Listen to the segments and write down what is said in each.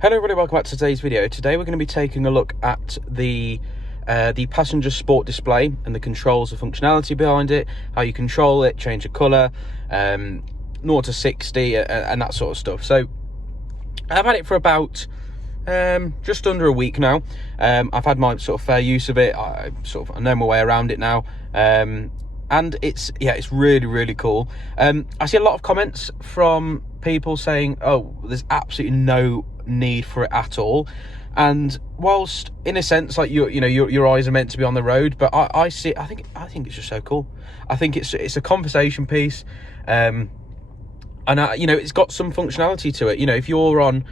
Hello everybody, welcome back to today's video. Today we're going to be taking a look at the passenger sport display and the controls, the functionality behind it, how you control it, change the colour, 0 to 60 and that sort of stuff. So I've had it for about just under a week now. I've had my sort of fair use of it. I know my way around it now. And it's really cool. I see a lot of comments from people saying, oh, there's absolutely no need for it at all. And whilst in a sense, like your eyes are meant to be on the road, but I think it's just so cool. I think it's a conversation piece, and it's got some functionality to it. If you're on,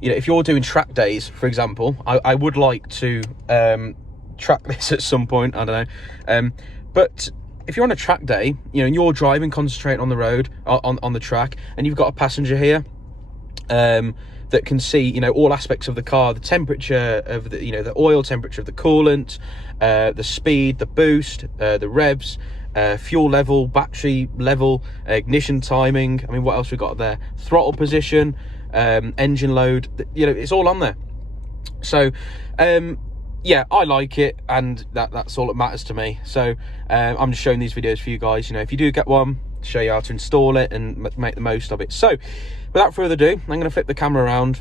if you're doing track days, for example, I would like to track this at some point. I don't know, but if you're on a track day, and you're driving, concentrating on the road, on the track, and you've got a passenger here that can see, all aspects of the car, the temperature of the, the oil temperature of the coolant, the speed, the boost, the revs, fuel level, battery level, ignition timing. I mean, what else we got there? Throttle position, engine load. It's all on there. So, yeah, I like it, and that's all that matters to me. So I'm just showing these videos for you guys. If you do get one, show you how to install it and make the most of it. So without further ado, I'm going to flip the camera around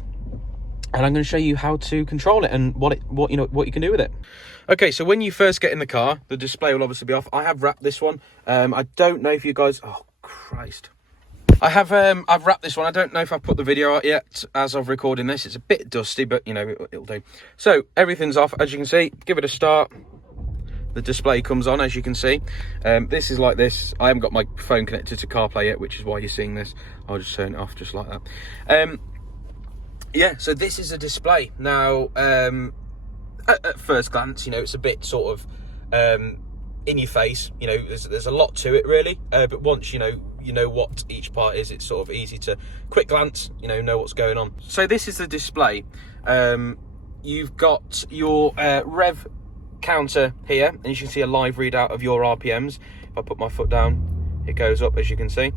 and I'm going to show you how to control it and what you can do with it. Okay, so when you first get in the car, the display will obviously be off. I have wrapped this one. I don't know if you guys, oh Christ, I've wrapped this one. I don't know if I've put the video out yet as of recording this. It's a bit dusty, but it'll do. So everything's off, as you can see. Give it a start. The display comes on, as you can see. This is like this. I haven't got my phone connected to CarPlay yet, which is why you're seeing this. I'll just turn it off just like that. Yeah, so this is a display. Now, at first glance, it's a bit sort of in your face. There's a lot to it, really. But once you know what each part is, it's sort of easy to quick glance, know what's going on. So this is the display. You've got your rev counter here, and you can see a live readout of your RPMs. If I put my foot down, it goes up, as you can see.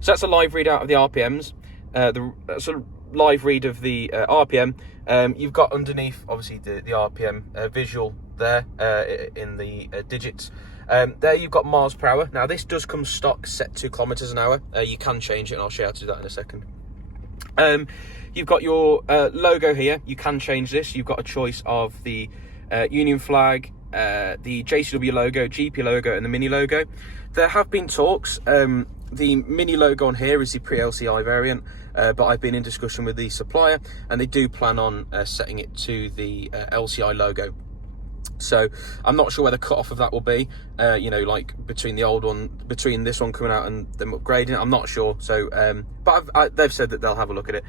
So that's a live readout of the RPMs. That's a live read of the RPM. You've got underneath, obviously, the RPM visual there in the digits. There you've got miles per hour. Now this does come stock set to kilometers an hour. You can change it, and I'll show you how to do that in a second. You've got your logo here. You can change this. You've got a choice of the Union flag, the JCW logo, GP logo, and the Mini logo. There have been talks. The Mini logo on here is the pre-LCI variant, but I've been in discussion with the supplier, and they do plan on setting it to the LCI logo. So I'm not sure where the cut-off of that will be, like between the old one, between this one coming out and them upgrading. I'm not sure. So, but they've said that they'll have a look at it.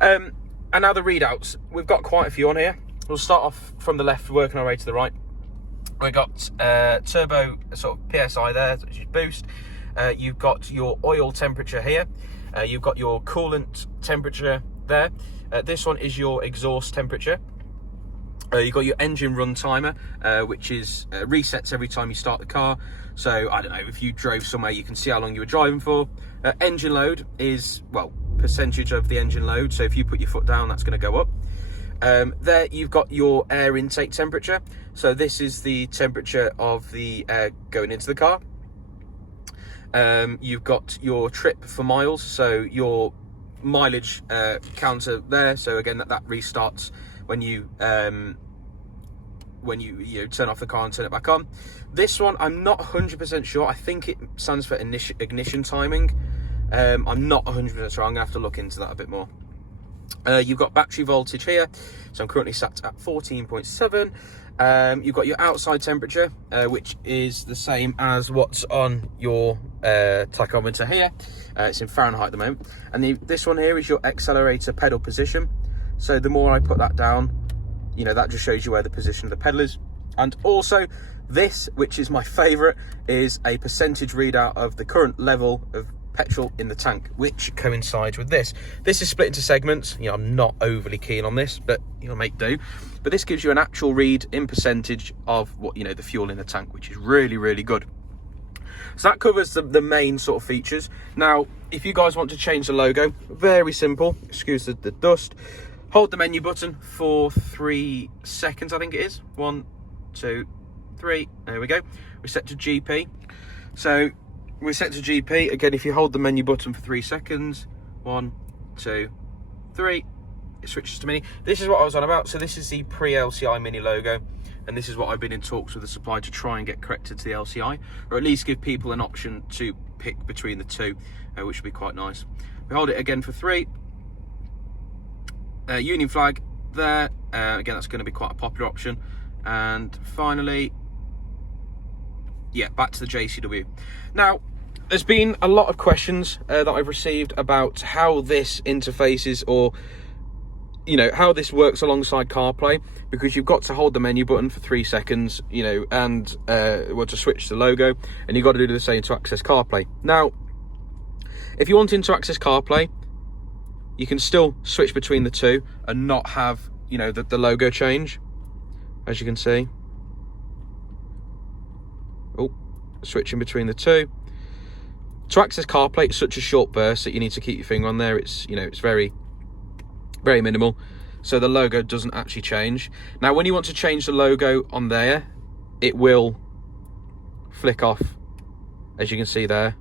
And now the readouts. We've got quite a few on here. We'll start off from the left, working our way to the right. We've got turbo sort of PSI there, which is boost. You've got your oil temperature here. You've got your coolant temperature there. This one is your exhaust temperature. You've got your engine run timer, which is resets every time you start the car. So, I don't know, if you drove somewhere, you can see how long you were driving for. Engine load is, well, percentage of the engine load. So if you put your foot down, that's going to go up. There you've got your air intake temperature. So this is the temperature of the air going into the car. You've got your trip for miles, so your mileage counter there. So again, that restarts when you turn off the car and turn it back on. This one, I'm not 100% sure. I think it stands for ignition timing. I'm not 100% sure. I'm gonna have to look into that a bit more. You've got battery voltage here, so I'm currently sat at 14.7. You've got your outside temperature, which is the same as what's on your tachometer here. It's in Fahrenheit at the moment. And this one here is your accelerator pedal position. So the more I put that down, that just shows you where the position of the pedal is. And also this, which is my favorite, is a percentage readout of the current level of petrol in the tank, which coincides with this. This is split into segments. I'm not overly keen on this, but make do. But this gives you an actual read in percentage of what the fuel in the tank, which is really good. So that covers the main sort of features. Now, if you guys want to change the logo, very simple. Excuse the dust. Hold the menu button for 3 seconds, I think it is. 1, 2, 3. There we go. We're set to GP. So we're set to GP. Again, if you hold the menu button for 3 seconds, 1, 2, 3, it switches to Mini. This is what I was on about. So this is the pre-LCI Mini logo. And this is what I've been in talks with the supplier to try and get corrected to the LCI, or at least give people an option to pick between the two, which would be quite nice. We hold it again for 3. Union flag there. Again, that's going to be quite a popular option. And finally, yeah, back to the JCW. Now, there's been a lot of questions that I've received about how this interfaces, or you know, how this works alongside CarPlay, because you've got to hold the menu button for 3 seconds, you know, and well, to switch the logo, and you've got to do the same to access CarPlay. Now, if you're wanting to access CarPlay, you can still switch between the two and not have, you know, the logo change, as you can see. Oh, switching between the two. To access CarPlay, it's such a short burst that you need to keep your finger on there. It's, you know, it's very minimal, so the logo doesn't actually change. Now, when you want to change the logo on there, it will flick off, as you can see there.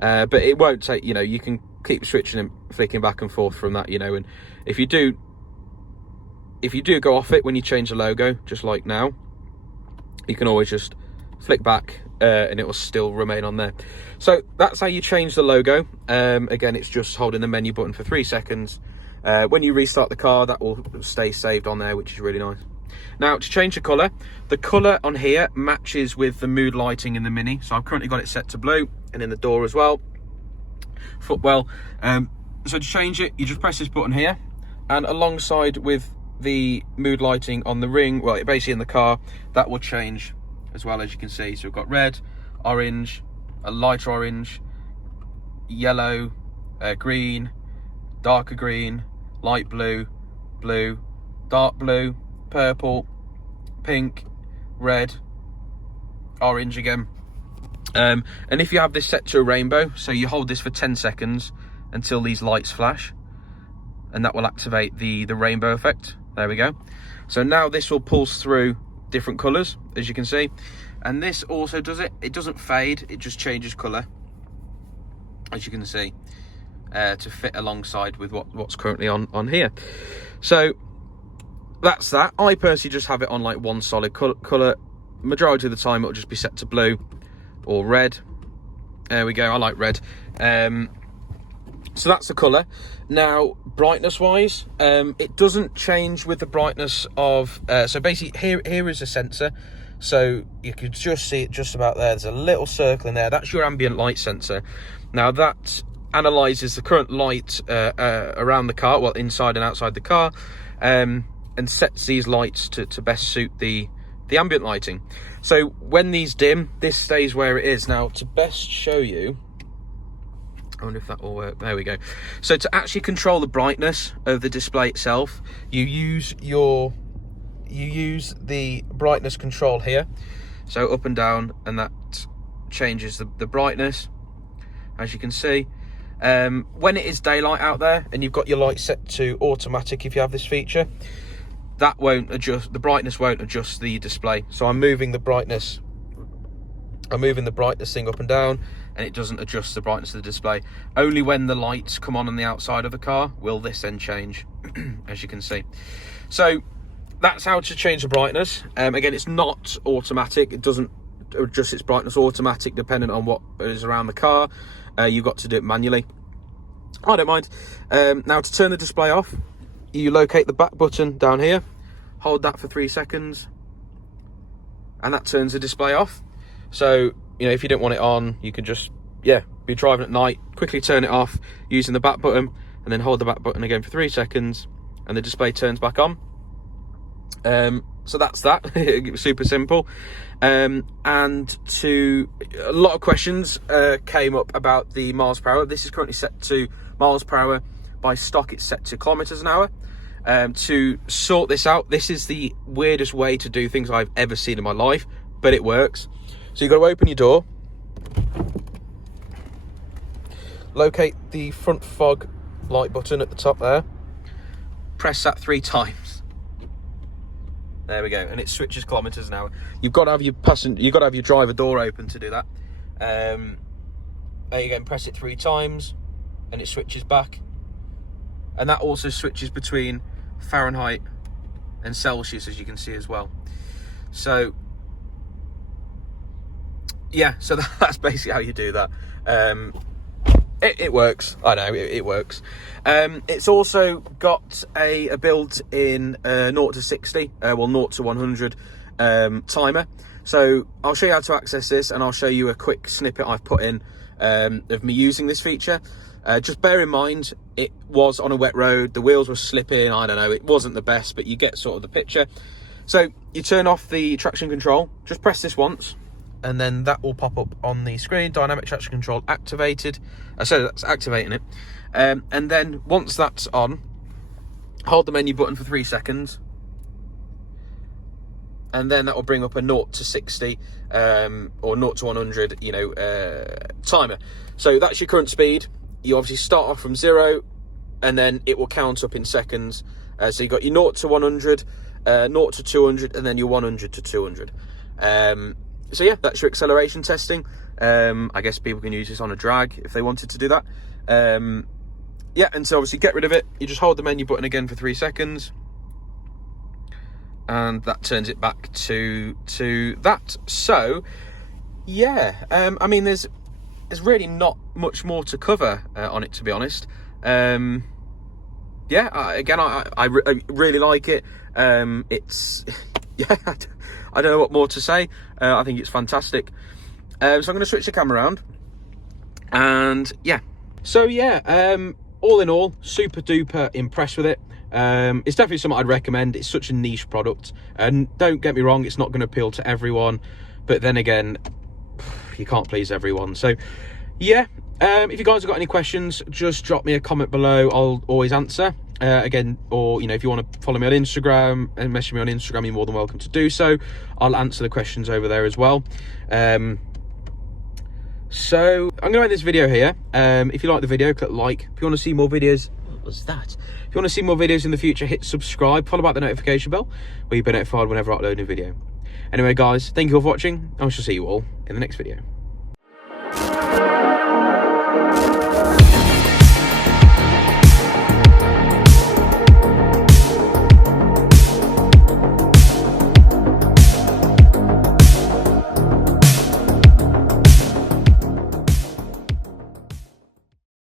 But it won't take, you know, you can keep switching and flicking back and forth from that, you know, and if you do go off it when you change the logo, just like now, you can always just flick back and it will still remain on there. So that's how you change the logo. Again, it's just holding the menu button for 3 seconds. When you restart the car, that will stay saved on there, which is really nice. Now, to change the colour on here matches with the mood lighting in the Mini. So I've currently got it set to blue, and in the door as well. Footwell. So to change it, you just press this button here, and alongside with the mood lighting on the ring, well, basically in the car, that will change as well, as you can see. So we've got red, orange, a lighter orange, yellow, green, darker green, light blue, blue, dark blue, purple, pink, red, orange again. And if you have this set to a rainbow, so you hold this for 10 seconds until these lights flash, and that will activate the rainbow effect. There we go. So now this will pulse through different colours, as you can see, and this also does it doesn't fade, it just changes colour, as you can see, to fit alongside with what's currently on here. So that's that. I personally just have it on like one solid colour. Majority of the time it'll just be set to blue or red. There we go, I like red. So that's the colour. Now, brightness wise, it doesn't change with the brightness of, so basically here is a sensor. So you can just see it just about there. There's a little circle in there. That's your ambient light sensor. Now that analyzes the current light around the car, well, inside and outside the car, and sets these lights to best suit the ambient lighting. So when these dim, this stays where it is. Now, to best show you, I wonder if that will work. There we go. So to actually control the brightness of the display itself, you use the brightness control here. So up and down, and that changes the brightness, as you can see. When it is daylight out there and you've got your light set to automatic, if you have this feature, that won't adjust, the brightness won't adjust the display. So I'm moving the brightness thing up and down, and it doesn't adjust the brightness of the display. Only when the lights come on the outside of the car will this then change, as you can see. So that's how to change the brightness. Again, it's not automatic. It doesn't adjust its brightness automatic depending on what is around the car. You've got to do it manually. I don't mind. Now, to turn the display off, you locate the back button down here, hold that for 3 seconds, and that turns the display off. So, you know, if you don't want it on, you can just, be driving at night, quickly turn it off using the back button, and then hold the back button again for 3 seconds, and the display turns back on. So that's that. Super simple. And to a lot of questions came up about the miles per hour. This is currently set to miles per hour. By stock, it's set to kilometers an hour. to sort this out. This is the weirdest way to do things I've ever seen in my life, but it works. So you've got to open your door, locate the front fog light button at the top there, press that 3 times. There we go, and it switches kilometers an hour. You've got to have your driver door open to do that. There you go, and press it 3 times, and it switches back. And that also switches between Fahrenheit and Celsius, as you can see as well. So yeah, so that's basically how you do that. It works. I know it works. It's also got a built-in 0 to 60, 0 to 100 timer. So I'll show you how to access this, and I'll show you a quick snippet I've put in of me using this feature. Just bear in mind, it was on a wet road, the wheels were slipping, I don't know, it wasn't the best, but you get sort of the picture. So you turn off the traction control, just press this once, and then that will pop up on the screen, dynamic traction control activated. So that's activating it. And then once that's on, hold the menu button for 3 seconds, and then that will bring up a 0 to 60 or 0 to 100, timer. So that's your current speed. You obviously start off from 0, and then it will count up in seconds. So you've got your 0 to 100, 0 to 200, and then your 100 to 200. So yeah, that's your acceleration testing. I guess people can use this on a drag if they wanted to do that. Yeah, and so obviously get rid of it. You just hold the menu button again for 3 seconds, and that turns it back to that. So yeah, I mean, there's really not much more to cover on it, to be honest. Yeah, I really like it. It's yeah, I don't know what more to say. I think it's fantastic. So I'm going to switch the camera around, and yeah. So yeah, all in all, super duper impressed with it. It's definitely something I'd recommend. It's such a niche product, and don't get me wrong, it's not going to appeal to everyone, but then again, you can't please everyone. So yeah, if you guys have got any questions, just drop me a comment below. I'll always answer. Again, or if you want to follow me on Instagram and message me on Instagram, you're more than welcome to do so. I'll answer the questions over there as well. So I'm going to end this video here. If you like the video, click like. If you want to see more videos, what was that? If you want to see more videos in the future, hit subscribe, follow about the notification bell, where you'll be notified whenever I upload a new video. Anyway guys, thank you all for watching, and I shall see you all in the next video.